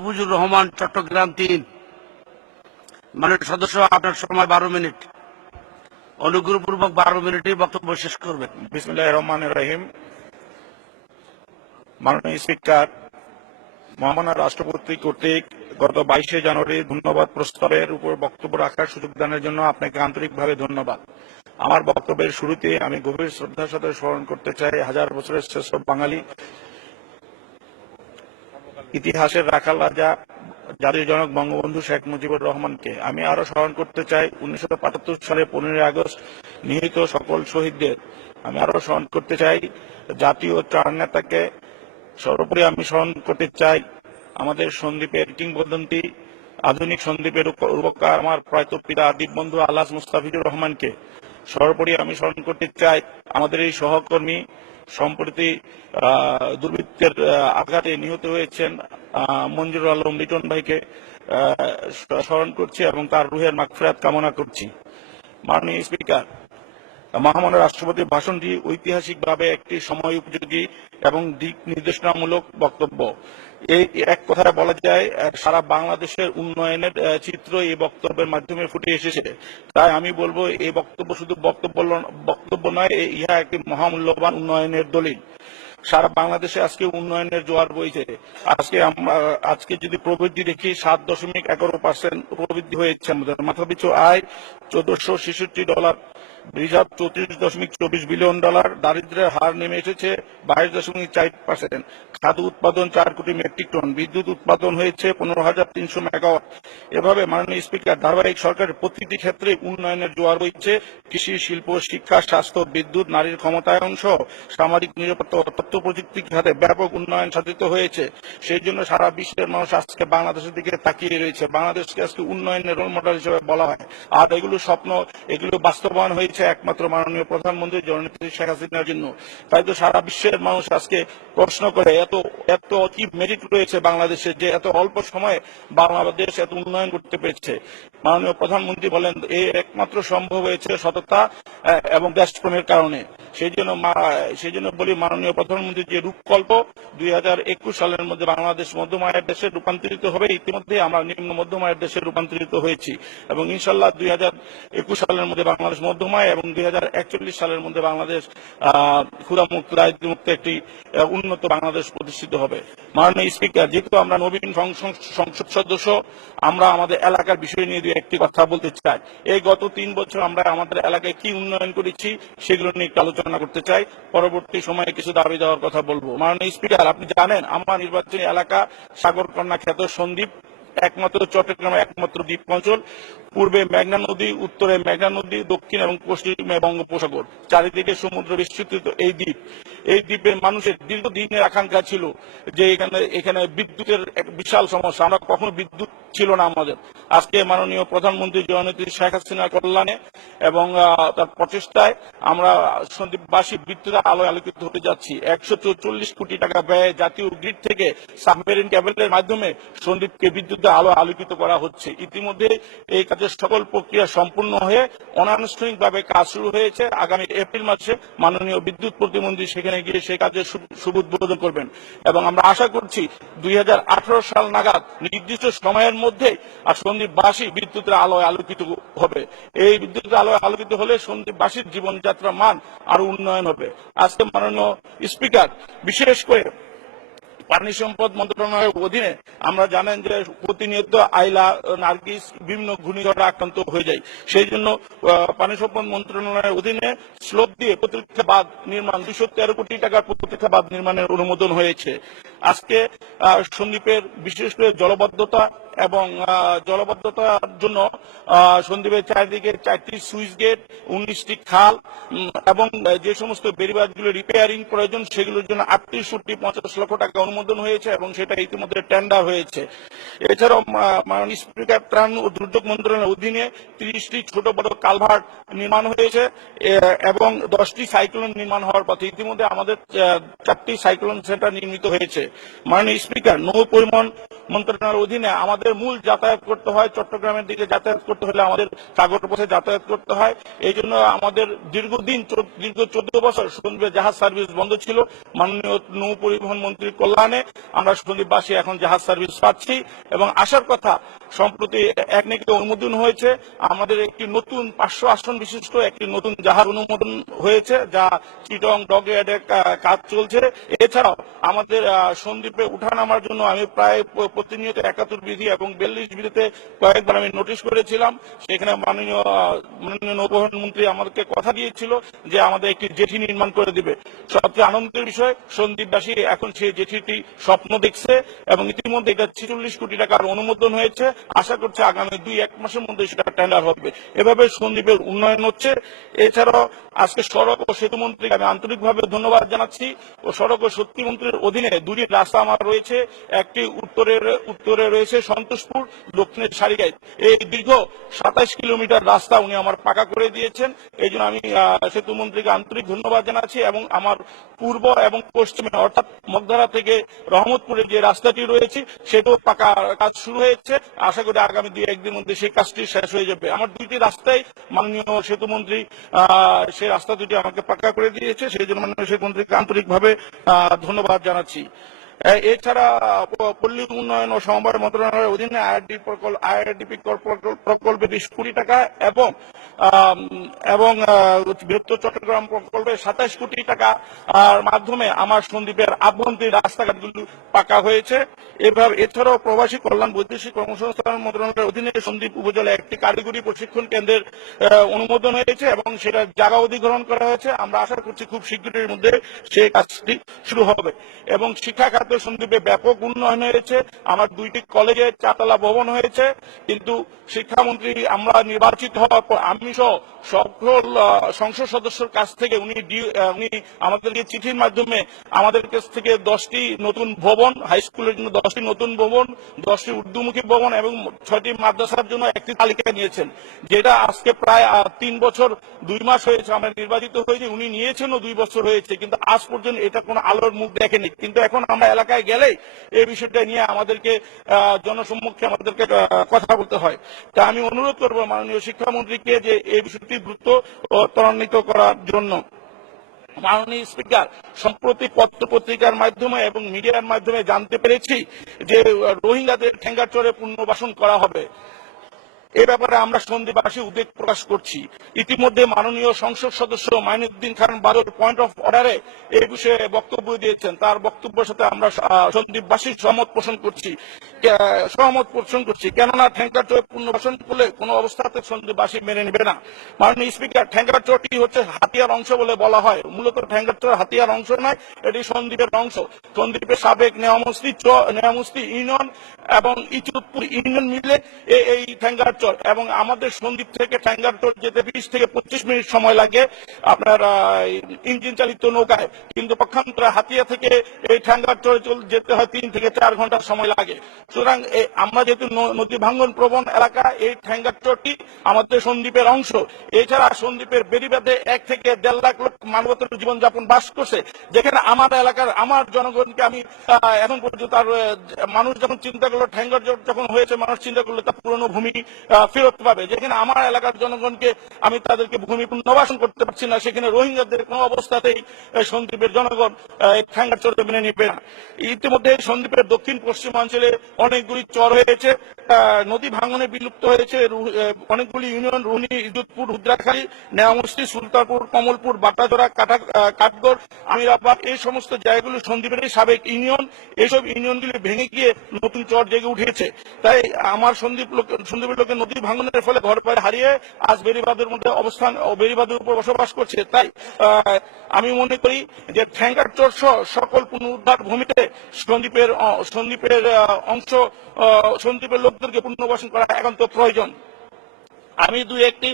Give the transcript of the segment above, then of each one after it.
মাহফুজুর রহমান, চট্টগ্রাম তিন। মাননীয় সদস্য, আপনার সময় বারো মিনিট। অনুগ্রহপূর্বক বারো মিনিটে বক্তব্য শেষ করবেন। বিসমুল্লাহ রহমান রহিম। মাননীয় স্পিকার, মহামান্য রাষ্ট্রপতি কর্তৃক গত বাইশে জানুয়ারি ধন্যবাদ প্রস্তাবের উপর বক্তব্য রাখার সুযোগ দানের জন্য আপনাকে আন্তরিকভাবে ধন্যবাদ। আমার বক্তব্যের শুরুতে আমি গভীর শ্রদ্ধার সাথে স্মরণ করতে চাই, হাজার বছরের শ্রেষ্ঠ বাঙালি ইতিহাসের রাখাল রাজা জাতির জনক বঙ্গবন্ধু শেখ মুজিবুর রহমানকে আমি আরও স্মরণ করতে চাই, উনিশশো সালে পনেরোই আগস্ট নিহত সকল শহীদদের আমি আরও স্মরণ করতে চাই, জাতীয় চার নেতাকে সর্বোপরি আমি স্মরণ করতে চাই, আমাদের সন্দীপের কিংবদন্তি, আধুনিক সন্দীপের রূপকার আমার প্রয়াত পিতা আদিব বন্ধু আল্লাহ মুস্তাফিজুর রহমানকে সর্বোপরি আমি স্মরণ করতে চাই, আমাদের এই সহকর্মী সম্প্রতি দুর্বৃত্তের আঘাতে নিহত হয়েছেন মঞ্জুর আলম লিটন ভাইকে স্মরণ করছি এবং তার রুহের মাগফিরাত কামনা করছি। মাননীয় স্পিকার মহামান্য রাষ্ট্রপতির ভাষণটি ঐতিহাসিকভাবে একটি সময় উপযোগী এবং দিক নির্দেশনামূলক বক্তব্য। এই এক কথায় বলা যায় সারা বাংলাদেশের উন্নয়নের চিত্র এই বক্তব্যের মাধ্যমে ফুটে এসেছে। তাই আমি বলব, এই বক্তব্য শুধু বক্তব্য বক্তব্য নয় ইহা একটি মহামূল্যবান উন্নয়নের দলিল। সারা বাংলাদেশে আজকে উন্নয়নের জোয়ার বইছে। আজকে আমরা, আজকে যদি প্রবৃদ্ধি দেখি, সাত দশমিক এগারো পার্সেন্ট প্রবৃদ্ধি হয়েছে আমাদের। মাথাপিছু আয় চোদ্দশো ছেষট্টি ডলার, রিজার্ভ চৌত্রিশ দশমিক চব্বিশ বিলিয়ন ডলার দারিদ্রের হার নেমে এসেছে বাইশ দশমিক চার পার্সেন্ট। খাদ্য উৎপাদন চার কোটি মেট্রিক টন, বিদ্যুৎ উৎপাদন হয়েছে পনেরো হাজার তিনশো মেগাওয়াট। এভাবে মাননীয় স্পিকার, ধারাবাহিক সরকারের প্রতিটি ক্ষেত্রে উন্নয়নের জোয়ার বইছে। কৃষি, শিল্প, শিক্ষা, স্বাস্থ্য, বিদ্যুৎ, নারীর ক্ষমতায়ন সহ সামাজিক নিরাপত্তা ও তথ্য প্রযুক্তি খাতে ব্যাপক উন্নয়ন সাধিত হয়েছে। সেই জন্য সারা বিশ্বের মানুষ আজকে বাংলাদেশের দিকে তাকিয়ে রয়েছে। বাংলাদেশকে আজকে উন্নয়নের রোল মডেল হিসেবে বলা হয়। আর এগুলো স্বপ্ন, এগুলো বাস্তবায়ন হয়েছে একমাত্র মাননীয় প্রধানমন্ত্রী জননেত্রী শেখ হাসিনার জন্য। তাই তো সারা বিশ্বের মানুষ আজকে প্রশ্ন করে এত এত কি মেরিট রয়েছে বাংলাদেশে যে এত অল্প সময়ে বাংলাদেশ এত উন্নয়ন করতে পেরেছে। মাননীয় প্রধানমন্ত্রী বলেন এই একমাত্র সম্ভব হয়েছে সততা এবং দেশপ্রেমের কারণে। সেই জন্য সেই জন্য বলি মাননীয় প্রধানমন্ত্রী যে রূপকল্প দুই হাজার একুশ সালের মধ্যে বাংলাদেশ মধ্যমায়ের দেশে রূপান্তরিত হবে ইতিমধ্যে আমরা নিম্ন মধ্যমায়ের দেশে রূপান্তরিত হয়েছি। এবং ইনশাল্লাহ দুই হাজার একুশ সালের মধ্যে বাংলাদেশ মধ্যমায় এবং দুই হাজার একচল্লিশ সালের মধ্যে বাংলাদেশ আহ, ক্ষুধামুক্ত দারিদ্র্যমুক্ত একটি উন্নত বাংলাদেশ প্রতিষ্ঠিত হবে। মাননীয় স্পিকার, যেহেতু আমরা নবীন সংসদ সদস্য, আমরা আমাদের এলাকার বিষয় নিয়ে দুই একটি কথা বলতে চাই। এই গত তিন বছর আমরা আমাদের এলাকায় কি উন্নয়ন করেছি সেগুলো নিয়ে একটু আলোচনা করতে চাই। পরবর্তী সময়ে কিছু দাবি দেওয়ার কথা বলব। মাননীয় স্পিকার, আপনি জানেন আমার নির্বাচনী এলাকা সাগরকন্যা খ্যাত সন্দ্বীপ একমাত্র চট্টগ্রামে একমাত্র দ্বীপ অঞ্চল পূর্বে মেঘনা নদী, উত্তরে মেঘনা নদী, দক্ষিণ এবং পশ্চিমে বঙ্গোপসাগর। চারিদিকে সমুদ্র বিস্তৃত এই দ্বীপ। এই দ্বীপের মানুষের দীর্ঘদিনের আকাঙ্ক্ষা ছিল যে এখানে এখানে বিদ্যুতের এক বিশাল সমস্যা। আমরা কখনো বিদ্যুৎ ছিল না আমাদের। আজকে মাননীয় প্রধানমন্ত্রী জননেত্রী শেখ হাসিনার কল্যাণে এবং তার প্রচেষ্টায় আমরা সন্দীপবাসী বিদ্যুৎ আলোয় আলোকিত হতে যাচ্ছি। একশো চল্লিশ কোটি টাকা ব্যয়ে জাতীয় গ্রিড থেকে সাবমেরিন ক্যাবেলের মাধ্যমে সন্দীপকে বিদ্যুৎ আলো আলোকিত করা হচ্ছে। ইতিমধ্যে এই কাজের সকল প্রক্রিয়া সম্পূর্ণ হয়ে অনানুষ্ঠানিকভাবে কাজ শুরু হয়েছে। আগামী এপ্রিল মাসে মাননীয় বিদ্যুৎ প্রতিমন্ত্রী সেখানে গিয়ে সেই কাজের শুভ উদ্বোধন করবেন। এবং আমরা আশা করছি দুই হাজার আঠারো সাল নাগাদ নির্দিষ্ট সময়ের মধ্যে আর সন্দীপবাসী বিদ্যুতের আলোয় আলোকিত হবে। এই বিদ্যুতের আলোয় আলোকিত হলে সন্দীপবাসীর জীবনযাত্রার মান আর উন্নয়ন হবে। আজকে মাননীয় স্পিকার, বিশেষ করে পানি সম্পদ মন্ত্রণালয়ের অধীনে আমরা জানেন যে প্রতিনিয়ত আইলা, নার্গিস বিভিন্ন ঘূর্ণিঝড়ে আক্রান্ত হয়ে যায়। সেই জন্য পানি সম্পদ মন্ত্রণালয়ের অধীনে স্লোপ দিয়ে প্রতিরক্ষা বাঁধ নির্মাণ, দুশো তেরো কোটি টাকার প্রতিরক্ষা বাঁধ নির্মাণের অনুমোদন হয়েছে। আজকে সন্দ্বীপের বিশেষ করে জলবদ্ধতা এবং জলবদ্ধতার জন্য সন্দ্বীপের চারিদিকে চারটি সুইচ গেট, উনিশটি খাল এবং যে সমস্ত বেরিবাজগুলো রিপেয়ারিং প্রয়োজন, সেগুলোর জন্য আটত্রিশ কোটি পঞ্চাশ লক্ষ টাকা অনুমোদন হয়েছে এবং সেটা ইতিমধ্যে টেন্ডার হয়েছে। এছাড়াও স্পিকার ত্রাণ ও দুর্যোগ মন্ত্রণালয়ের অধীনে তিরিশটি ছোট বড় কালভার্ট নির্মাণ হয়েছে এবং দশটি সাইক্লোন নির্মাণ হওয়ার পথে ইতিমধ্যে আমাদের চারটি সাইক্লোন সেন্টার নির্মিত হয়েছে। মাননীয় স্পিকার, নৌ পরিবহন মন্ত্রণালয়ের অধীনে আমাদের মূল যাতায়াত করতে হয়, চট্টগ্রামের দিকে যাতায়াত করতে হলে আমাদের সাগর পথে যাতায়াত করতে হয়। এই জন্য আমাদের দীর্ঘদিন দীর্ঘ চোদ্দ বছর সন্দীপে জাহাজ সার্ভিস বন্ধ ছিল। মাননীয় নৌ পরিবহন মন্ত্রীর কল্যাণে আমরা সন্দীপবাসী এখন জাহাজ সার্ভিস পাচ্ছি এবং আসার কথা সম্প্রতি এক নাকি অনুমোদন হয়েছে। আমাদের একটি নতুন পাঁচশো আসন বিশিষ্ট একটি নতুন জাহাজ অনুমোদন হয়েছে, যা চিটং ডগেয়ার্ডের কাজ চলছে। এছাড়াও আমাদের সন্দ্বীপে উঠানামার জন্য আমি প্রায় প্রতিনিয়ত একাত্তর বিধি এবং বিয়াল্লিশ বিধিতে কয়েকবার আমি নোটিশ করেছিলাম। সেখানে মাননীয় মাননীয় আমাদেরকে কথা দিয়েছিল যে আমাদের একটি জেঠি নির্মাণ করে দিবে। সবচেয়ে আনন্দের বিষয়, সন্দীপবাসী এখন সেই জেঠিটি স্বপ্ন দেখছে এবং ইতিমধ্যে এটা ছিচল্লিশ কোটি টাকার অনুমোদন হয়েছে। আশা করছে আগামী দুই, এক মাসের মধ্যে সেটা টেন্ডার হবে। এভাবে সন্দীপের উন্নয়ন হচ্ছে। এছাড়াও আজকে সড়ক ও সেতু মন্ত্রীকে আমি আন্তরিকভাবে ধন্যবাদ জানাচ্ছি। ও সড়ক ও শক্তি মন্ত্রীর অধীনে দুটি রাস্তা আমার রয়েছে, একটি উত্তরের উত্তরে রয়েছে সন্তোষপুর দক্ষিণের সারিগাইত এই দীর্ঘ সাতাইশ কিলোমিটার রাস্তা উনি আমার পাকা করে দিয়েছেন। এই জন্য আমি সেতু মন্ত্রীকে আন্তরিক ধন্যবাদ জানাচ্ছি এবং আমার পূর্ব এবং পশ্চিমে, অর্থাৎ মগধারা থেকে রহমতপুরে যে রাস্তাটি রয়েছে, সেটাও পাকা কাজ শুরু হয়েছে। আশা করি আগামী দুই, একদিনের মধ্যে সেই কাজটি শেষ হয়ে যাবে। আমার দুইটি রাস্তায় মাননীয় সেতু মন্ত্রী সেই রাস্তা দুটি আমাকে পাকা করে দিয়েছে। সেই জন্য মাননীয় সেতু মন্ত্রীকে আন্তরিকভাবে ধন্যবাদ জানাচ্ছি। এছাড়া পল্লী উন্নয়ন ও সমবায় মন্ত্রণালয়ের অধীনে আইআরডি প্রকল্প আইআরডিপি প্রকল্পে বিশ কোটি টাকা এবং এবং বৃহত্তর চট্টগ্রাম প্রকল্পে সাতাশ কোটি টাকা মাধ্যমে আমার সন্দীপের আভ্যন্তরীণ রাস্তাঘাটগুলো পাকা হয়েছে। এভাবে এছাড়াও প্রবাসী কল্যাণ বৈদেশিক কর্মসংস্থান মন্ত্রণালয়ের অধীনে সন্দীপ উপজেলায় একটি কারিগরি প্রশিক্ষণ কেন্দ্রের অনুমোদন হয়েছে এবং সেটা জায়গা অধিগ্রহণ করা হয়েছে। আমরা আশা করছি খুব শীঘ্রের মধ্যে সেই কাজটি শুরু হবে এবং শিক্ষা খাতে সন্দীপে ব্যাপক উন্নয়ন হয়েছে। আমার দুইটি কলেজে চাতলা ভবন হয়েছে। কিন্তু শিক্ষামন্ত্রী আমরা নির্বাচিত হওয়ার পর আমি সহ সকল সংসদ সদস্যর কাছ থেকে উনি উনি আমাদেরকে চিঠির মাধ্যমে আমাদের কাছ থেকে দশটি নতুন ভবন হাই স্কুলের জন্য দশটি নতুন ভবন, দশটি উর্দুমুখী ভবন এবং ছয়টি মাদ্রাসার জন্য একটি তালিকা নিয়েছেন, যেটা আজকে প্রায় তিন বছর, দুই মাস হয়েছে আমরা নির্বাচিত হয়েছি, উনি নিয়েছেনও দুই বছর হয়েছে, কিন্তু আজ পর্যন্ত এটা কোনো আলোর মুখ দেখেনি, কিন্তু এখন আমরা এলাকায় গেলেই এই বিষয়টা নিয়ে আমাদেরকে জনসম্মুখে আমাদেরকে কথা বলতে হয়। তা আমি অনুরোধ করব মাননীয় শিক্ষামন্ত্রীকে যে এই বিষয়টি দ্রুত ও ত্বরান্বিত করার জন্য। মাননীয় স্পিকার, সম্প্রতি পত্র পত্রিকার মাধ্যমে এবং মিডিয়ার মাধ্যমে জানতে পেরেছি যে রোহিঙ্গাদের ঠেঙ্গাচরে পুনর্বাসন করা হবে। এ ব্যাপারে আমরা সন্ধিবাসী উদ্বেগ প্রকাশ করছি। ইতিমধ্যে মাননীয় সংসদ সদস্য মাইনুদ্দিন খান বাদর পয়েন্ট অফ অর্ডারে এই বিষয়ে বক্তব্য দিয়েছেন। তার বক্তব্যের সাথে আমরা আহ, সহমত পোষণ করছি। সহমত পোষণ করছি। কেননা ঠেঙ্কার চোরে পুনর্বাসন করলে কোনো অবস্থাতে সন্দ্বীপবাসী মেনে নেবে না। মাননীয় স্পিকার ঠেঙ্কার চোরটি হচ্ছে হাতিয়ার অংশ বলে বলা হয়। মূলত ঠেঙ্কার চোর হাতিয়ার অংশ নয় এটি সন্দ্বীপের অংশ। সন্দ্বীপের সাবেক নেয়ামস্তি নেয়ামস্তি ইউনিয়ন এবং ইচুতপুর ইউনিয়ন মিলে এই এই ঠেঙ্গারচর এবং আমাদের সন্দ্বীপ থেকে ঠেঙ্গারচর যেতে বিশ থেকে পঁচিশ মিনিট সময় লাগে আপনার ইঞ্জিন চালিত নৌকায়। কিন্তু পক্ষান্তরে হাতিয়া থেকে এই ঠেঙ্গারচর চল- যেতে হয় তিন থেকে চার ঘণ্টা সময় লাগে। সুতরাং আমরা যেহেতু নদী ভাঙ্গন প্রবণ এলাকা, এই ঠেঙ্গারচরটি আমাদের সন্দ্বীপের অংশ। এছাড়া সন্দ্বীপের বেরিবাদে এক থেকে দেড় লাখ লোক মানবতর জীবনযাপন বাস করছে, যেখানে আমার এলাকার আমার জনগণকে আমি এখন পর্যন্ত আর মানুষ যখন চিন্তা করল ঠ্যাঙ্গর যখন হয়েছে, মানুষ চিন্তা করল তার পুরনো ভূমি ফেরত পাবে। যেখানে আমার এলাকার জনগণকে আমি তাদেরকে ভূমি পুনর্বাসন করতে পারছি না, সেখানে রোহিঙ্গাদের কোনো অবস্থাতেই সন্দ্বীপের জনগণ ঠ্যাঙ্গার চরকে মেনে নিবে না। ইতিমধ্যে সন্দ্বীপের দক্ষিণ পশ্চিমাঞ্চলে অনেকগুলি চর হয়েছে নদী ভাঙনে বিলুপ্ত হয়েছে অনেকগুলি ইউনিয়ন, রুহনি ইজুতপুর রুদ্রাখালী নেয়ামস্তি সুলতানপুর, কমলপুর, বাটাজোড়া কাটা কাঠগড় আমিরাবাদ, এই সমস্ত জায়গাগুলো সন্দ্বীপের সাবেক ইউনিয়ন এইসব ইউনিয়নগুলি ভেঙে গিয়ে নতুন চর জেগে উঠেছে। তাই আমার সন্দীপ লোক, সন্দীপের লোকের নদী ভাঙনের ফলে ঘর বাড়ি হারিয়ে আজ বেরিবাদের মধ্যে অবস্থান বেরিবাদের উপর বসবাস করছে। তাই আমি মনে করি যে ঠ্যাঙ্গার চর সহ সকল পুনরুদ্ধার ভূমিতে সন্দীপের সন্দীপের অংশ সন্দীপের লোকদেরকে পুনর্বাসন করা একান্ত প্রয়োজন। আমি দুই একটি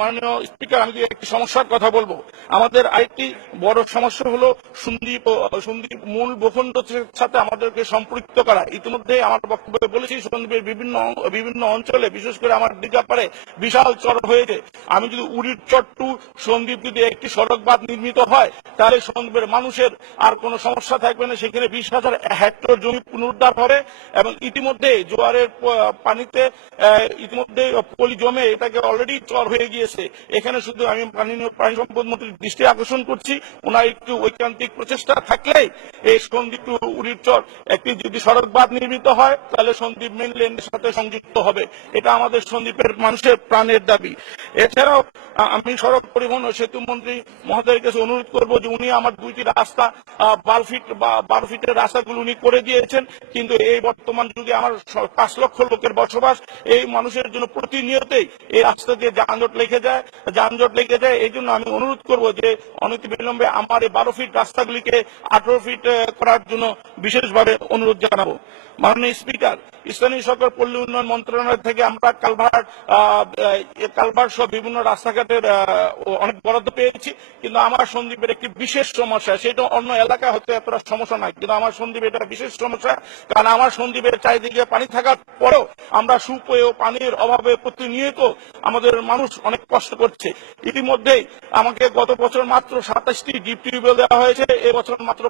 মাননীয় স্পিকার আমি দুই একটি সমস্যার কথা বলব। আমাদের আরেকটি বড় সমস্যা হলো সন্দীপ সন্দীপ মূল ভূখণ্ডের সাথে আমাদেরকে সম্পৃক্ত করা। ইতিমধ্যে আমার বক্তব্যে বলেছি, সন্দীপের বিভিন্ন বিভিন্ন অঞ্চলে, বিশেষ করে আমার দিঘাপাড়ে বিশাল চর হয়েছে। আমি যদি উড়ির চর টু সন্দীপ যদি একটি সড়ক বাঁধ নির্মিত হয়, তাহলে সন্দীপের মানুষের আর কোনো সমস্যা থাকবে না। সেখানে বিশ হাজার হেক্টর জমি পুনরুদ্ধার হবে এবং ইতিমধ্যে জোয়ারের পানিতে ইতিমধ্যে পলি জমে এটাকে অলরেডি চর হয়ে গিয়েছে। এখানে শুধু আমি মাননীয় প্রাণী সম্পদ মন্ত্রীর দৃষ্টি আকর্ষণ করছি। ওনার একটু ঐকান্তিক প্রচেষ্টা থাকলেই এই সন্দীপ টু উড়ির চর একটি যদি সড়ক বাঁধ নির্মিত হয়, তাহলে সন্দীপ মেনল্যান্ডের সাথে সংযুক্ত হবে। এটা আমাদের সন্দীপের মানুষের প্রাণের দাবি। এছাড়াও আমি সড়ক পরিবহন ও সেতু মন্ত্রী মহোদয়ের কাছে অনুরোধ করব যে উনি আমার দুইটি রাস্তা বারো ফিট বা বারো ফিটের রাস্তাগুলো উনি করে দিয়েছেন। কিন্তু এই বর্তমান যুগে আমার পাঁচ লক্ষ লোকের বসবাস, এই মানুষের জন্য প্রতিনিয়তই এই রাস্তা দিয়ে যানজট লেগে যায়, যানজট লেগে যায়, এই জন্য আমি অনুরোধ করব যে অনতি বিলম্বে আমার এই বারো ফিট রাস্তাগুলিকে আঠারো ফিট করার জন্য বিশেষভাবে অনুরোধ জানাব। মাননীয় স্পিকার স্থানীয় সরকার পল্লী উন্নয়ন মন্ত্রণালয় থেকে আমরা কালভার্ট কালভার্ট সহ বিভিন্ন রাস্তাঘাটের অনেক বরাদ্দ পেয়েছি, কিন্তু আমার সন্দীপের একটি বিশেষ সমস্যা, সেটা অন্য এলাকায় হয়তো এতটা সমস্যা নাই, কিন্তু আমার সন্দীপ এটা বিশেষ সমস্যা, কারণ আমার সন্দীপের চারিদিকে পানি থাকার পরেও আমরা সুপেয় পানির অভাবে প্রতিনিয়ত আমাদের মানুষ অনেক কষ্ট করছে। ইতিমধ্যেই আমাকে গত বছর মাত্র সাতাশটি ডিপ টিউবওয়েল দেওয়া হয়েছে, এবছর মাত্র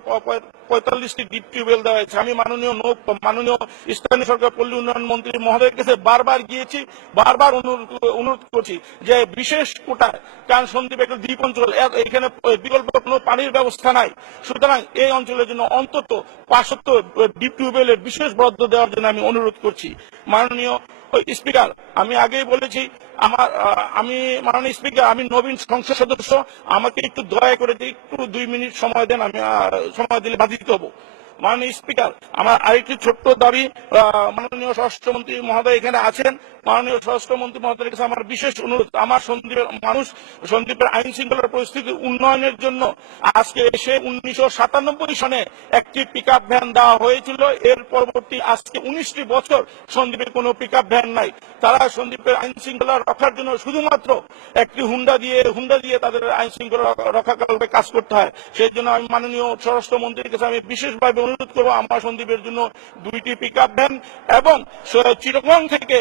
পঁয়তাল্লিশটি ডিপ টিউবওয়েল দেওয়া হয়েছে। আমি মাননীয় নৌ, মাননীয় স্থানীয় সরকার পল্লী উন্নয়ন মন্ত্রী মহোদয়ের কাছে বারবার গিয়েছি, বারবার অনুরোধ অনুরোধ করছি যে বিশেষ কোটায় কারণ সন্দীপ একটা দ্বীপ অঞ্চল এখানে বিকল্প কোনো পানির ব্যবস্থা নাই। সুতরাং এই অঞ্চলের জন্য অন্তত পাঁচশত ডিপ টিউবওয়েলের বিশেষ বরাদ্দ দেওয়ার জন্য আমি অনুরোধ করছি। মাননীয় স্পিকার, আমি আগেই বলেছি, আমার আমি মাননীয় স্পিকার, আমি নবীন সংসদ সদস্য, আমাকে একটু দয়া করে একটু দুই মিনিট সময় দেন, আমি সময় দিলে বাধিত হব। মাননীয় স্পিকার, আমার আরেকটি ছোট্ট দাবি মাননীয় স্বরাষ্ট্রমন্ত্রী মহোদয় এখানে আছেন মাননীয় স্বরাষ্ট্রমন্ত্রী মহোদয়ের কাছে আমার বিশেষ অনুরোধ, আমার সন্দীপের মানুষ, সন্দীপের আইন শৃঙ্খলার পরিস্থিতি উন্নয়নের জন্য আজকে এসে উনিশশো সাতানব্বই সনে একটি পিক ভ্যান দেওয়া হয়েছিল। এর পরবর্তী আজকে উনিশটি বছর সন্দীপের কোনো পিক ভ্যান নাই। তারা সন্দীপের আইন শৃঙ্খলা রক্ষার জন্য শুধুমাত্র একটি হুন্ডা দিয়ে হুন্ডা দিয়ে তাদের আইন শৃঙ্খলা রক্ষা করবে কাজ করতে হয়। সেই জন্য আমি মাননীয় স্বরাষ্ট্রমন্ত্রীর কাছে আমি বিশেষভাবে অনুরোধ করব, আমার সন্দীপের জন্য দুইটি পিক ভ্যান এবং চিরগং থেকে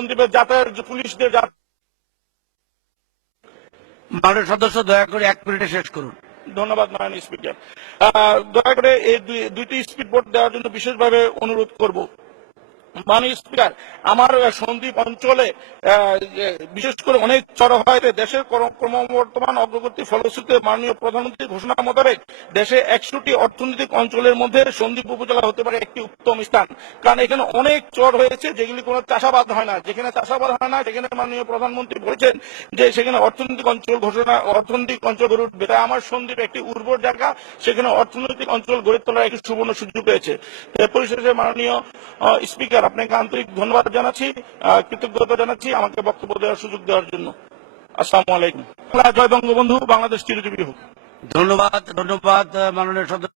সন্দীপের যাতায়াত পুলিশদের মাননীয় সদস্য দয়া করে এক মিনিটে শেষ করুন। ধন্যবাদ মাননীয় স্পিকার। দয়া করে এই দুই- দুইটি স্পিড বোর্ড দেওয়ার জন্য বিশেষভাবে অনুরোধ করব। মাননীয় স্পিকার, আমার সন্দ্বীপ অঞ্চলে বিশেষ করে অনেক চড় হয় দেশের ক্রম- ক্রমবর্ধমান অগ্রগতি ফলশ্রুতিতে মাননীয় প্রধানমন্ত্রী ঘোষণা মোতাবেক দেশে একশোটি অর্থনৈতিক অঞ্চলের মধ্যে সন্দ্বীপ উপজেলা হতে পারে একটি উত্তম স্থান। কারণ এখানে অনেক চর হয়েছে যেগুলি কোনো চাষাবাদ হয় না। যেখানে চাষাবাদ হয় না, সেখানে মাননীয় প্রধানমন্ত্রী বলেছেন যে, সেখানে অর্থনৈতিক অঞ্চল ঘোষণা, অর্থনৈতিক অঞ্চল গড়ে উঠবে। তাই আমার সন্দ্বীপ একটি উর্বর জায়গা, সেখানে অর্থনৈতিক অঞ্চল গড়ে তোলার একটি সুবর্ণ সুযোগ পেয়েছে পরিশেষে মাননীয় স্পিকার আপনাকে আন্তরিক ধন্যবাদ জানাচ্ছি কৃতজ্ঞতা জানাচ্ছি আমাকে বক্তব্য দেওয়ার সুযোগ দেওয়ার জন্য। আসসালামু আলাইকুম। জয় বঙ্গবন্ধু, বাংলাদেশ চিরজীবী হোক। ধন্যবাদ ধন্যবাদ, মাননীয় সদস্য।